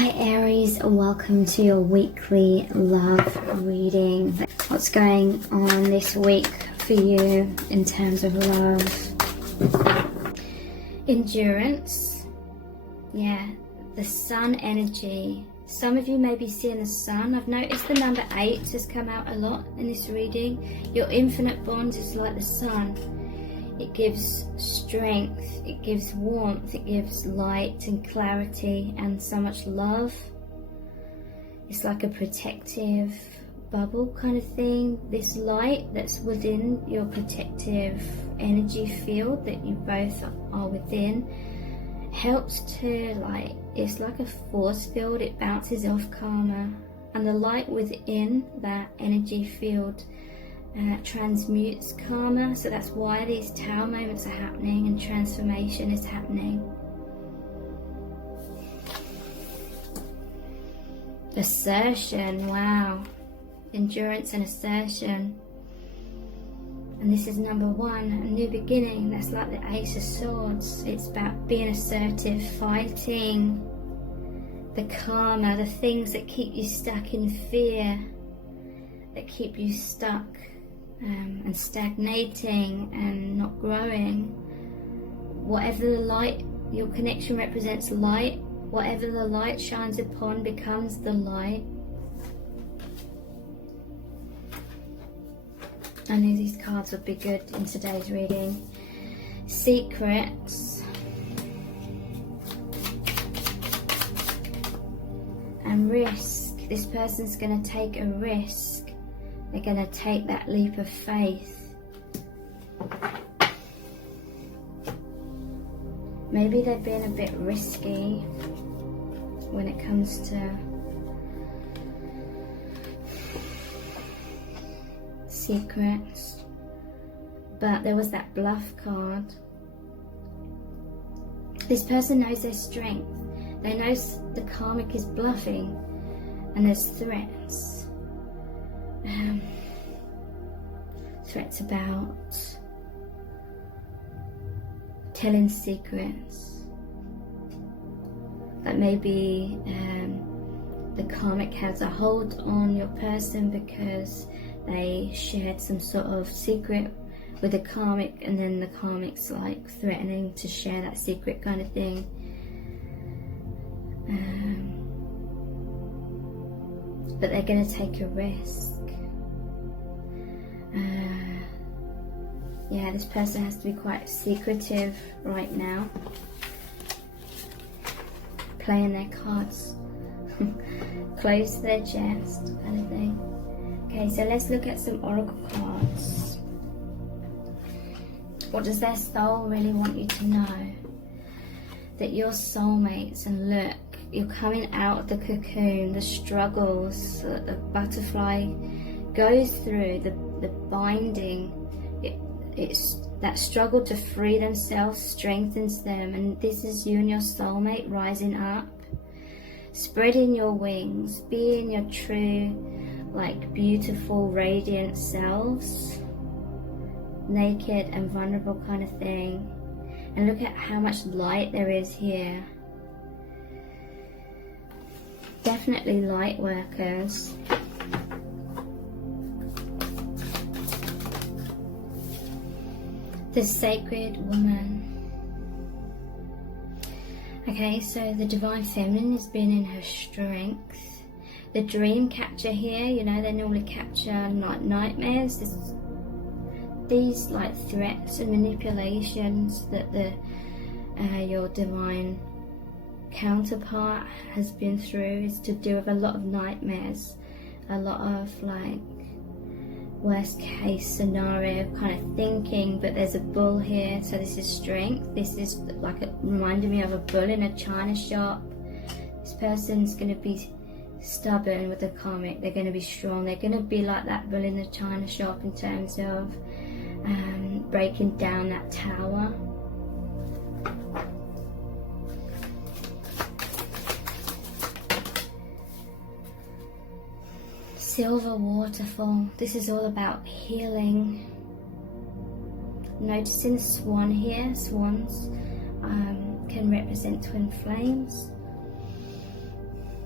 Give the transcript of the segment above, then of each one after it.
Hi Aries, welcome to your weekly love reading. What's going on this week for you in terms of love? Endurance. Yeah, the sun energy. Some of you may be seeing the sun. I've noticed the number 8 has come out a lot in this reading. Your infinite bond is like the sun. It gives strength, it gives warmth, it gives light and clarity and so much love. It's like a protective bubble kind of thing. This light that's within your protective energy field that you both are within helps to, like, it's like a force field. It bounces off karma, and the light within that energy field transmutes karma. So that's why these tower moments are happening and transformation is happening. Assertion, wow. Endurance and assertion. And this is number 1, a new beginning. That's like the Ace of Swords. It's about being assertive, fighting the karma, the things that keep you stuck in fear, that keep you stuck and stagnating and not growing. Whatever the light, your connection represents light. Whatever the light shines upon becomes the light. I knew these cards would be good in today's reading. Secrets. And risk. This person's going to take a risk. They're going to take that leap of faith. Maybe they've been a bit risky when it comes to secrets. But there was that bluff card. This person knows their strength. They know the karmic is bluffing and there's threats. Threats about telling secrets, that maybe the karmic has a hold on your person because they shared some sort of secret with the karmic, and then the karmic's like threatening to share that secret kind of thing. But they're going to take a risk. Yeah, this person has to be quite secretive right now, playing their cards close to their chest kind of thing. Okay, so let's look at some oracle cards. What does their soul really want you to know? That you're soulmates, and look, you're coming out of the cocoon, the struggles that the butterfly goes through, the binding. It's that struggle to free themselves strengthens them, and this is you and your soulmate rising up, spreading your wings, being your true, like, beautiful, radiant selves, naked and vulnerable kind of thing. And look at how much light there is here. Definitely light workers. The sacred woman. Okay, so the divine feminine has been in her strength. The dream catcher here, you know, they normally capture nightmares. These like threats and manipulations that your divine counterpart has been through is to do with a lot of nightmares, a lot of like worst case scenario kind of thinking. But there's a bull here, so this is strength. This is like reminding me of a bull in a china shop. This person's going to be stubborn with the karmic. They're going to be strong. They're going to be like that bull in the china shop in terms of breaking down that tower. Silver waterfall. This is all about healing. Noticing the swan here. Swans can represent twin flames.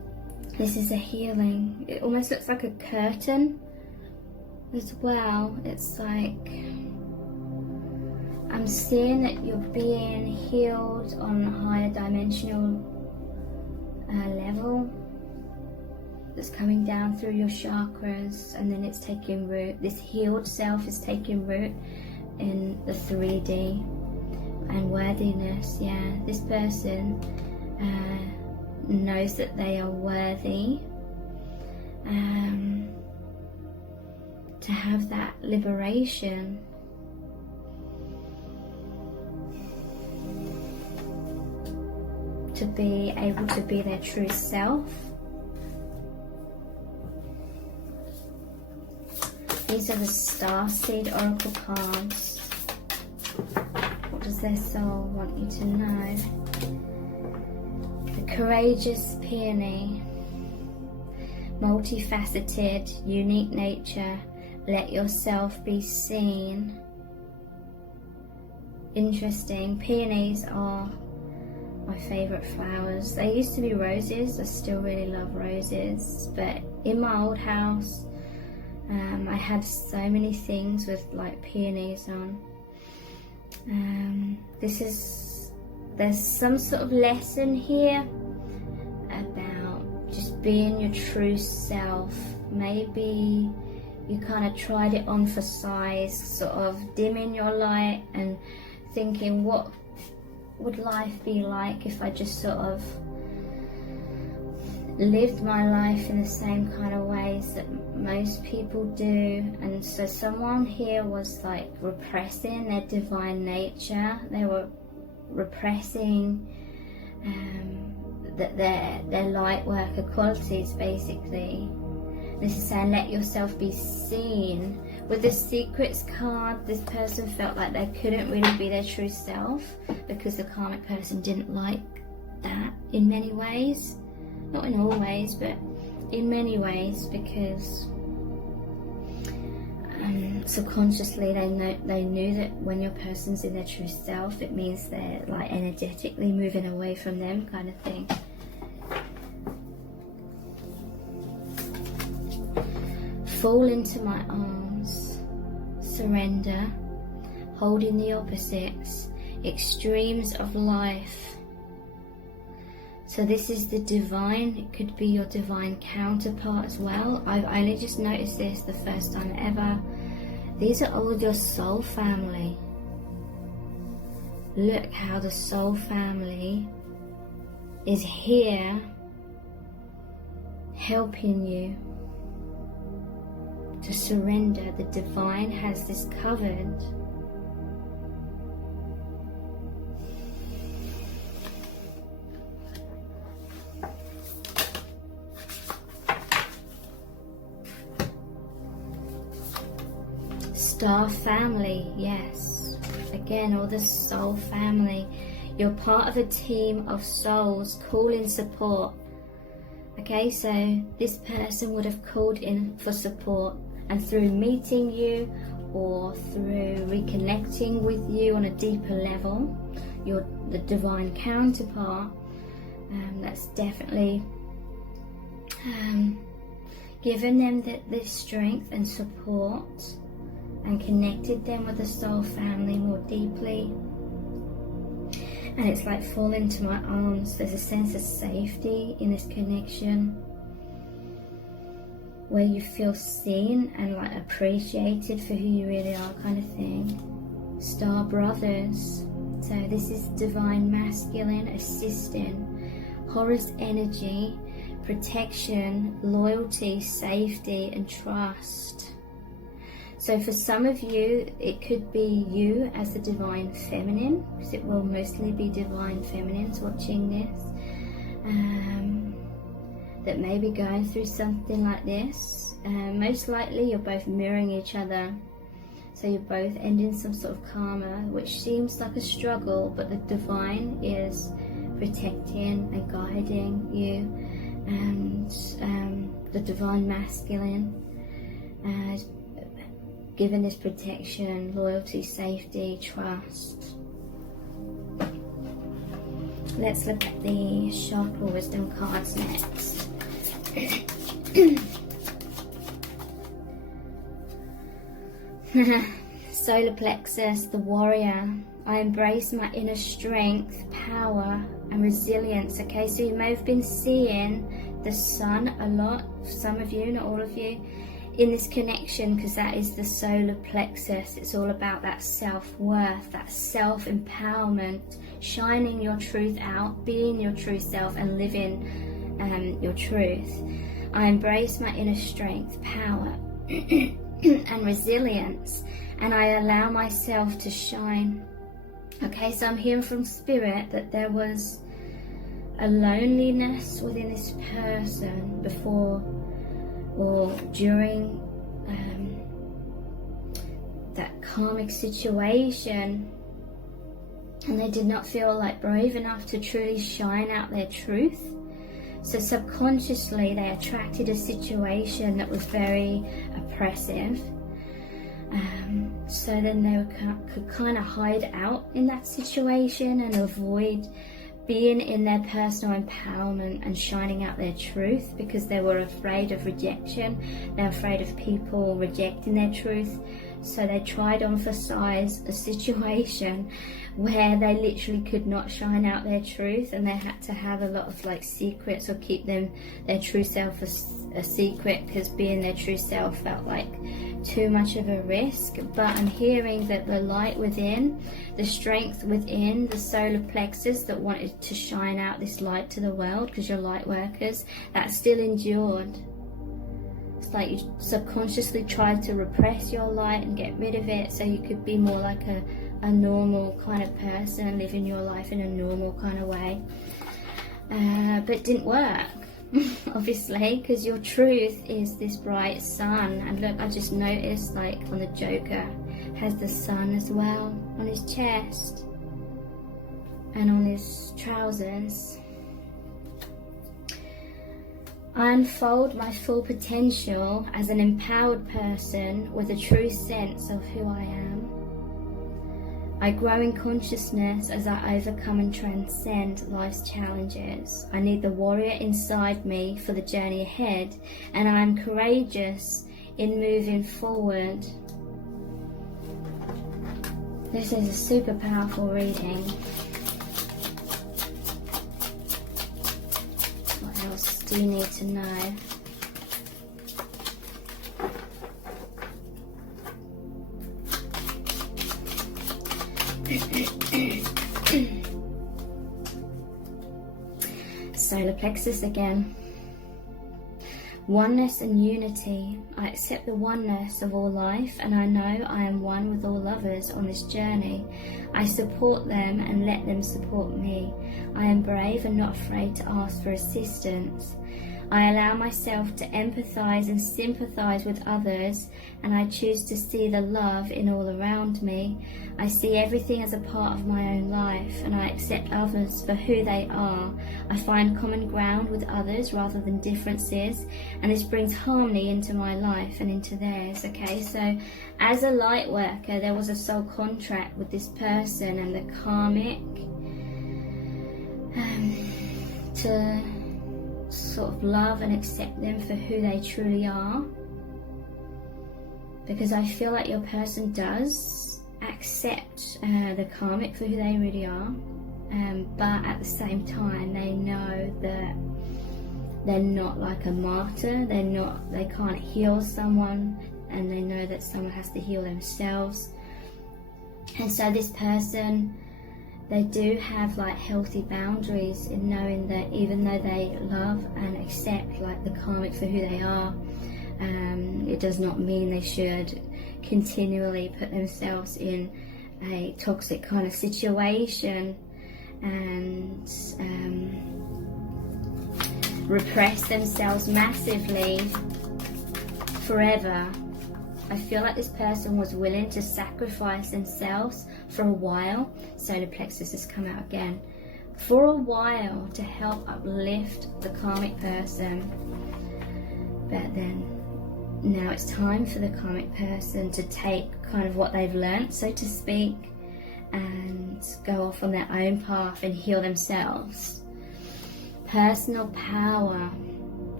This is a healing. It almost looks like a curtain as well. It's like I'm seeing that you're being healed on a higher dimensional level. That's coming down through your chakras, and then it's taking root. This healed self is taking root in the 3D. And worthiness, yeah. This person knows that they are worthy to have that liberation. To be able to be their true self. These are the Starseed Oracle cards. What does their soul want you to know? The Courageous Peony. Multifaceted, unique nature. Let yourself be seen. Interesting. Peonies are my favourite flowers. They used to be roses. I still really love roses. But in my old house, I had so many things with like peonies on. There's some sort of lesson here about just being your true self. Maybe you kind of tried it on for size, sort of dimming your light and thinking, what would life be like if I just sort of lived my life in the same kind of ways that most people do. And so someone here was like repressing their divine nature. They were repressing their light worker qualities, basically. This is saying, let yourself be seen. With the Secrets card, this person felt like they couldn't really be their true self because the karmic person didn't like that in many ways. Not in all ways, but in many ways, because subconsciously they knew that when your person's in their true self, it means they're like energetically moving away from them, kind of thing. Fall into my arms, surrender, holding the opposites, extremes of life. So this is the divine. It could be your divine counterpart as well. I've only just noticed this the first time ever. These are all your soul family. Look how the soul family is here helping you to surrender. The divine has this covered. Star family, yes. Again, all the soul family. You're part of a team of souls calling support. Okay, so this person would have called in for support, and through meeting you or through reconnecting with you on a deeper level, you're the divine counterpart. That's definitely given them this strength and support, and connected them with the soul family more deeply. And it's like fall into my arms. There's a sense of safety in this connection where you feel seen and like appreciated for who you really are, kind of thing. Star brothers. So this is divine masculine assisting, Horus energy, protection, loyalty, safety and trust. So for some of you, it could be you as the divine feminine, because it will mostly be divine feminines watching this, that may be going through something like this. Most likely you're both mirroring each other. So you're both ending some sort of karma, which seems like a struggle, but the divine is protecting and guiding you. And the divine masculine given this protection, loyalty, safety, trust. Let's look at the chakra wisdom cards next. Solar plexus, the warrior. I embrace my inner strength, power and resilience. Okay, so you may have been seeing the sun a lot, some of you, not all of you, in this connection, because that is the solar plexus. It's all about that self-worth, that self-empowerment, shining your truth out, being your true self and living your truth. I embrace my inner strength, power and resilience, and I allow myself to shine. Okay, so I'm hearing from Spirit that there was a loneliness within this person before or during that karmic situation, and they did not feel like brave enough to truly shine out their truth. So subconsciously they attracted a situation that was very oppressive. So then they could kind of hide out in that situation and avoid being in their personal empowerment and shining out their truth, because they were afraid of rejection. They're afraid of people rejecting their truth. So they tried to emphasize a situation where they literally could not shine out their truth, and they had to have a lot of like secrets or keep their true self a secret, because being their true self felt like too much of a risk. But I'm hearing that the light within, the strength within the solar plexus that wanted to shine out this light to the world, because you're light workers, that still endured. It's like you subconsciously tried to repress your light and get rid of it so you could be more like a normal kind of person, living your life in a normal kind of way. But it didn't work, obviously, because your truth is this bright sun. And look, I just noticed, like on the Joker, has the sun as well on his chest and on his trousers. I unfold my full potential as an empowered person with a true sense of who I am. I grow in consciousness as I overcome and transcend life's challenges. I need the warrior inside me for the journey ahead, and I am courageous in moving forward. This is a super powerful reading. What else do you need to know? Solar plexus again. Oneness and unity. I accept the oneness of all life, and I know I am one with all lovers on this journey. I support them and let them support me. I am brave and not afraid to ask for assistance. I allow myself to empathize and sympathize with others, and I choose to see the love in all around me. I see everything as a part of my own life, and I accept others for who they are. I find common ground with others rather than differences, and this brings harmony into my life and into theirs. Okay, so as a light worker, there was a soul contract with this person and the karmic to sort of love and accept them for who they truly are, because I feel like your person does accept the karmic for who they really are, but at the same time they know that they're not like a martyr. They can't heal someone, and they know that someone has to heal themselves. And so this person, they do have like healthy boundaries in knowing that even though they love and accept like the karmic for who they are, it does not mean they should continually put themselves in a toxic kind of situation and repress themselves massively forever. I feel like this person was willing to sacrifice themselves for a while. Solar plexus has come out again. For a while, to help uplift the karmic person. But then now it's time for the karmic person to take kind of what they've learnt, so to speak, and go off on their own path and heal themselves. Personal power.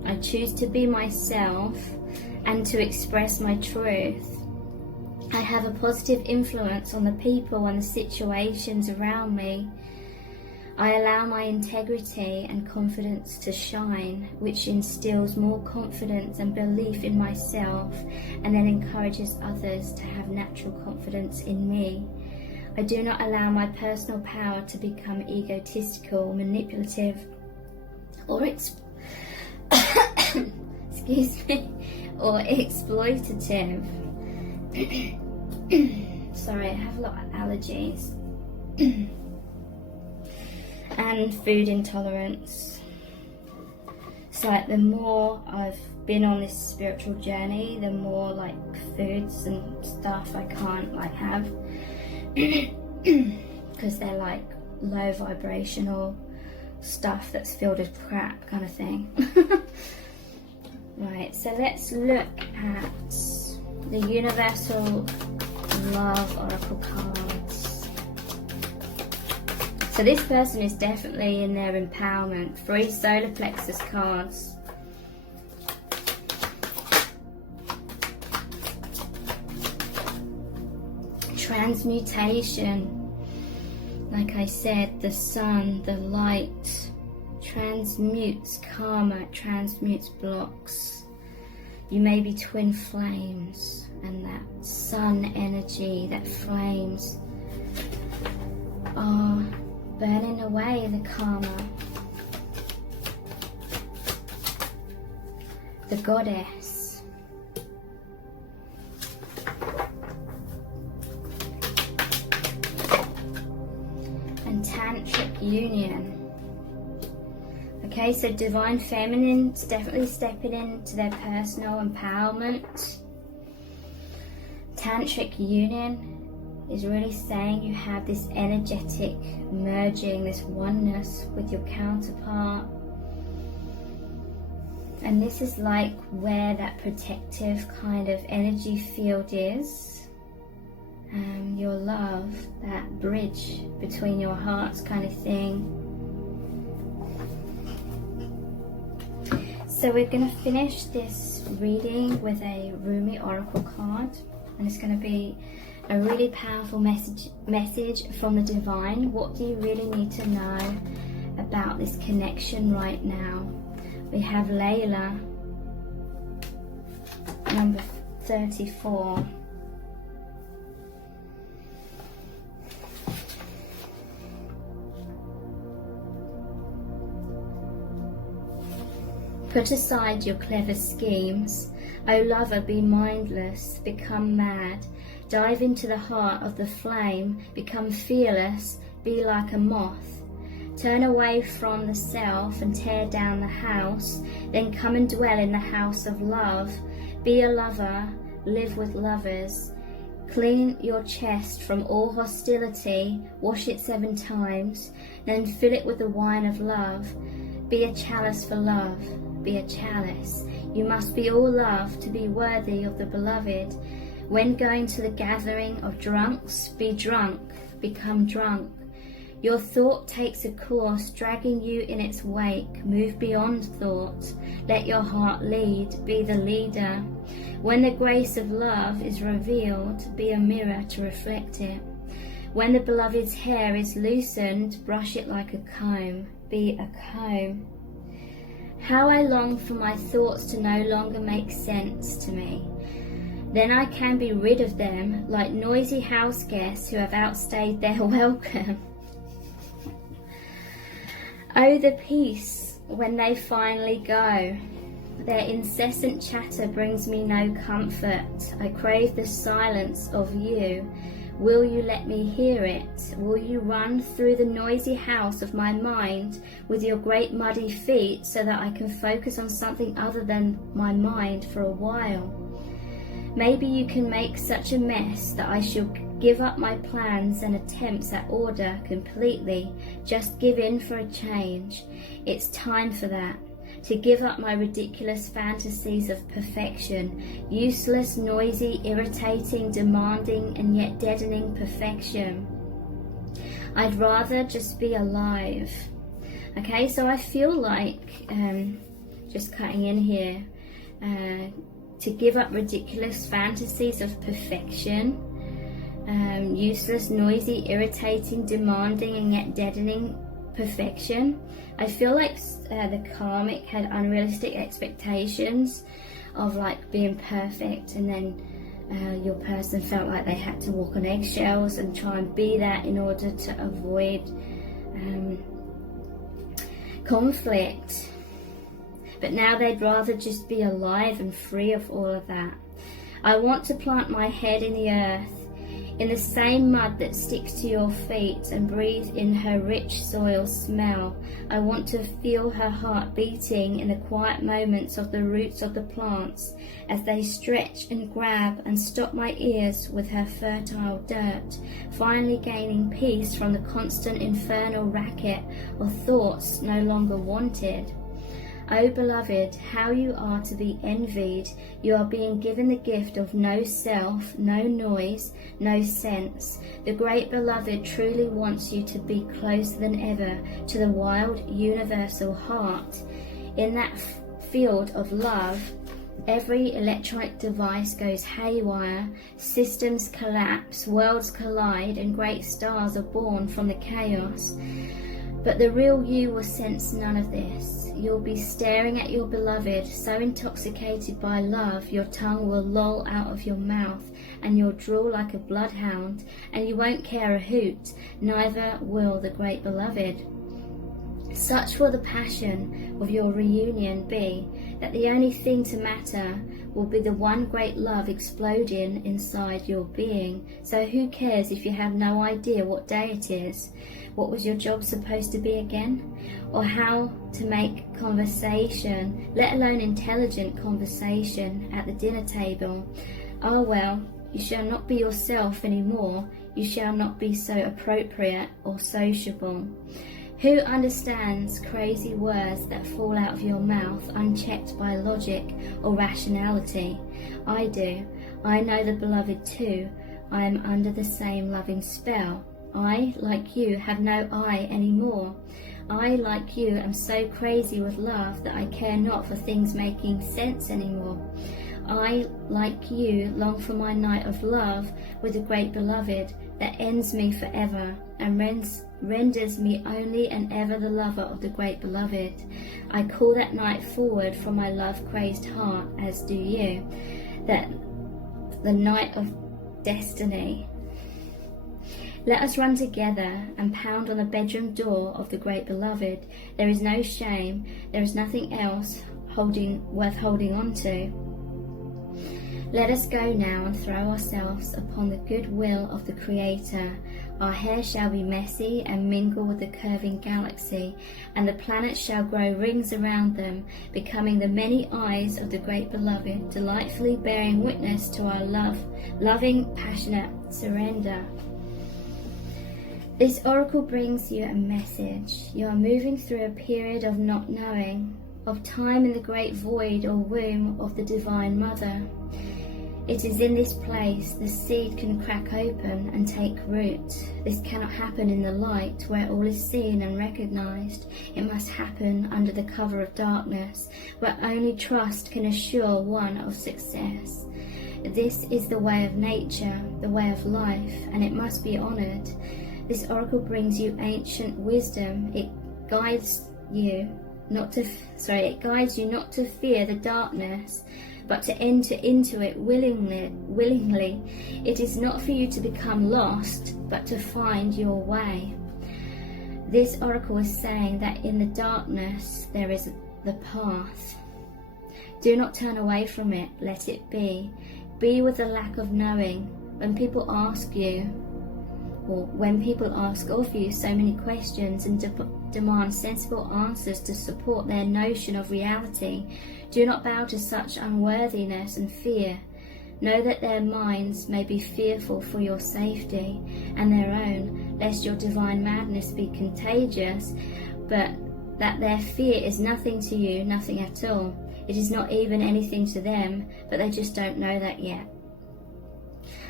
I choose to be myself and to express my truth. I have a positive influence on the people and the situations around me. I allow my integrity and confidence to shine, which instills more confidence and belief in myself, and then encourages others to have natural confidence in me. I do not allow my personal power to become egotistical, manipulative, or excuse me, or exploitative. Sorry, I have a lot of allergies. And food intolerance. It's like the more I've been on this spiritual journey, the more like foods and stuff I can't like have because they're like low vibrational stuff that's filled with crap kind of thing. Right, so let's look at the Universal Love Oracle cards. So this person is definitely in their empowerment. 3 solar plexus cards. Transmutation. Like I said, the sun, the light, transmutes karma, transmutes blocks. You may be twin flames, and that sun energy, that flames are burning away the karma. The goddess. And tantric union. Okay, so divine feminine is definitely stepping into their personal empowerment. Tantric union is really saying you have this energetic merging, this oneness with your counterpart. And this is like where that protective kind of energy field is. Your love, that bridge between your hearts kind of thing. So we're going to finish this reading with a Rumi Oracle card, and it's going to be a really powerful message from the divine. What do you really need to know about this connection right now? We have Layla, number 34. Put aside your clever schemes. O lover, be mindless, become mad. Dive into the heart of the flame, become fearless, be like a moth. Turn away from the self and tear down the house, then come and dwell in the house of love. Be a lover, live with lovers. Clean your chest from all hostility, wash it 7 times, then fill it with the wine of love. Be a chalice for love. Be a chalice. You must be all love to be worthy of the beloved. When going to the gathering of drunks, be drunk, become drunk. Your thought takes a course, dragging you in its wake. Move beyond thought. Let your heart lead, be the leader. When the grace of love is revealed, be a mirror to reflect it. When the beloved's hair is loosened, brush it like a comb. Be a comb. How I long for my thoughts to no longer make sense to me. Then I can be rid of them like noisy house guests who have outstayed their welcome. Oh, the peace when they finally go. Their incessant chatter brings me no comfort. I crave the silence of you. Will you let me hear it? Will you run through the noisy house of my mind with your great muddy feet so that I can focus on something other than my mind for a while? Maybe you can make such a mess that I shall give up my plans and attempts at order completely. Just give in for a change. It's time for that. To give up my ridiculous fantasies of perfection, useless, noisy, irritating, demanding, and yet deadening perfection. I'd rather just be alive. Okay, so I feel like just cutting in here, to give up ridiculous fantasies of perfection, useless, noisy, irritating, demanding and yet deadening perfection. I feel like the karmic had unrealistic expectations of like being perfect, and then your person felt like they had to walk on eggshells and try and be that in order to avoid conflict. But now they'd rather just be alive and free of all of that. I want to plant my head in the earth, in the same mud that sticks to your feet, and breathe in her rich soil smell. I want to feel her heart beating in the quiet moments of the roots of the plants as they stretch and grab and stop my ears with her fertile dirt, finally gaining peace from the constant infernal racket of thoughts no longer wanted. O beloved, how you are to be envied. You are being given the gift of no self, no noise, no sense. The great beloved truly wants you to be closer than ever to the wild universal heart. In that field of love, every electronic device goes haywire, systems collapse, worlds collide, and great stars are born from the chaos. But the real you will sense none of this. You'll be staring at your beloved, so intoxicated by love, your tongue will loll out of your mouth, and you'll drool like a bloodhound, and you won't care a hoot, neither will the great beloved. Such will the passion of your reunion be, that the only thing to matter will be the one great love exploding inside your being. So who cares if you have no idea what day it is? What was your job supposed to be again? Or how to make conversation, let alone intelligent conversation, at the dinner table? Oh well, you shall not be yourself anymore. You shall not be so appropriate or sociable. Who understands crazy words that fall out of your mouth unchecked by logic or rationality? I do. I know the beloved too. I am under the same loving spell. I, like you, have no I anymore. I, like you, am so crazy with love that I care not for things making sense anymore. I, like you, long for my night of love with the great beloved that ends me forever and renders me only and ever the lover of the great beloved. I call that night forward from my love-crazed heart, as do you, that the night of destiny. Let us run together and pound on the bedroom door of the great beloved. There is no shame, there is nothing else worth holding on to. Let us go now and throw ourselves upon the good will of the Creator. Our hair shall be messy and mingle with the curving galaxy, and the planets shall grow rings around them, becoming the many eyes of the great beloved, delightfully bearing witness to our loving, passionate surrender. This oracle brings you a message. You are moving through a period of not knowing, of time in the great void or womb of the Divine Mother. It is in this place the seed can crack open and take root. This cannot happen in the light where all is seen and recognized. It must happen under the cover of darkness, where only trust can assure one of success. This is the way of nature, the way of life, and it must be honored. This oracle brings you ancient wisdom. It guides you not to fear the darkness, but to enter into it willingly. It is not for you to become lost, but to find your way. This oracle is saying that in the darkness there is the path. Do not turn away from it, let it be. Be with the lack of knowing. When people ask you, or when people ask of you so many questions and demand sensible answers to support their notion of reality, do not bow to such unworthiness and fear. Know that their minds may be fearful for your safety and their own, lest your divine madness be contagious, but that their fear is nothing to you, nothing at all. It is not even anything to them, but they just don't know that yet.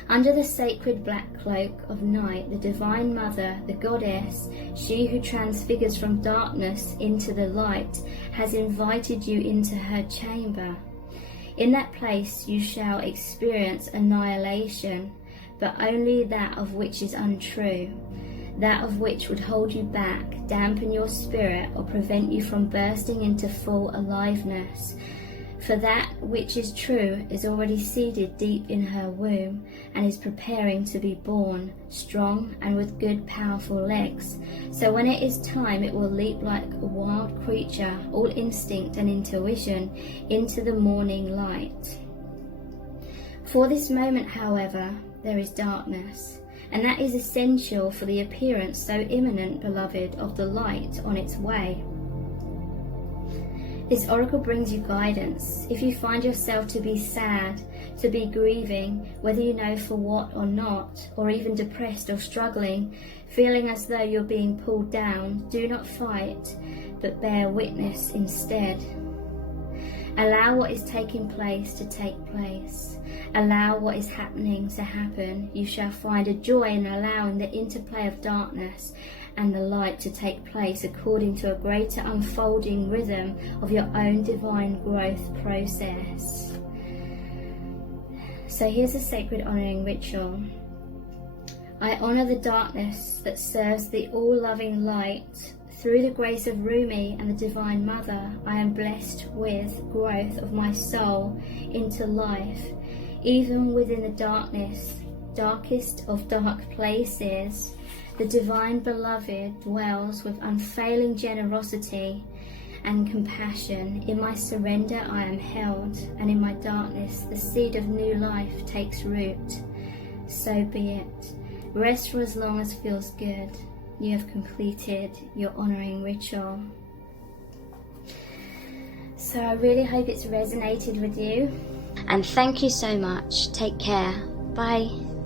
Under the sacred black cloak of night, the Divine Mother, the Goddess, she who transfigures from darkness into the light, has invited you into her chamber. In that place you shall experience annihilation, but only that of which is untrue, that of which would hold you back, dampen your spirit, or prevent you from bursting into full aliveness. For that which is true is already seated deep in her womb and is preparing to be born, strong and with good powerful legs. So when it is time, it will leap like a wild creature, all instinct and intuition, into the morning light. For this moment, however, there is darkness, and that is essential for the appearance so imminent, beloved, of the light on its way. This oracle brings you guidance. If you find yourself to be sad, to be grieving, whether you know for what or not, or even depressed or struggling, feeling as though you're being pulled down, do not fight, but bear witness instead. Allow what is taking place to take place. Allow what is happening to happen. You shall find a joy in allowing the interplay of darkness and the light to take place according to a greater unfolding rhythm of your own divine growth process. So here's a sacred honouring ritual. I honour the darkness that serves the all-loving light. Through the grace of Rumi and the Divine Mother, I am blessed with growth of my soul into life. Even within the darkness, darkest of dark places, the Divine Beloved dwells with unfailing generosity and compassion. In my surrender I am held, and in my darkness the seed of new life takes root. So be it. Rest for as long as feels good. You have completed your honouring ritual. So I really hope it's resonated with you. And thank you so much. Take care. Bye.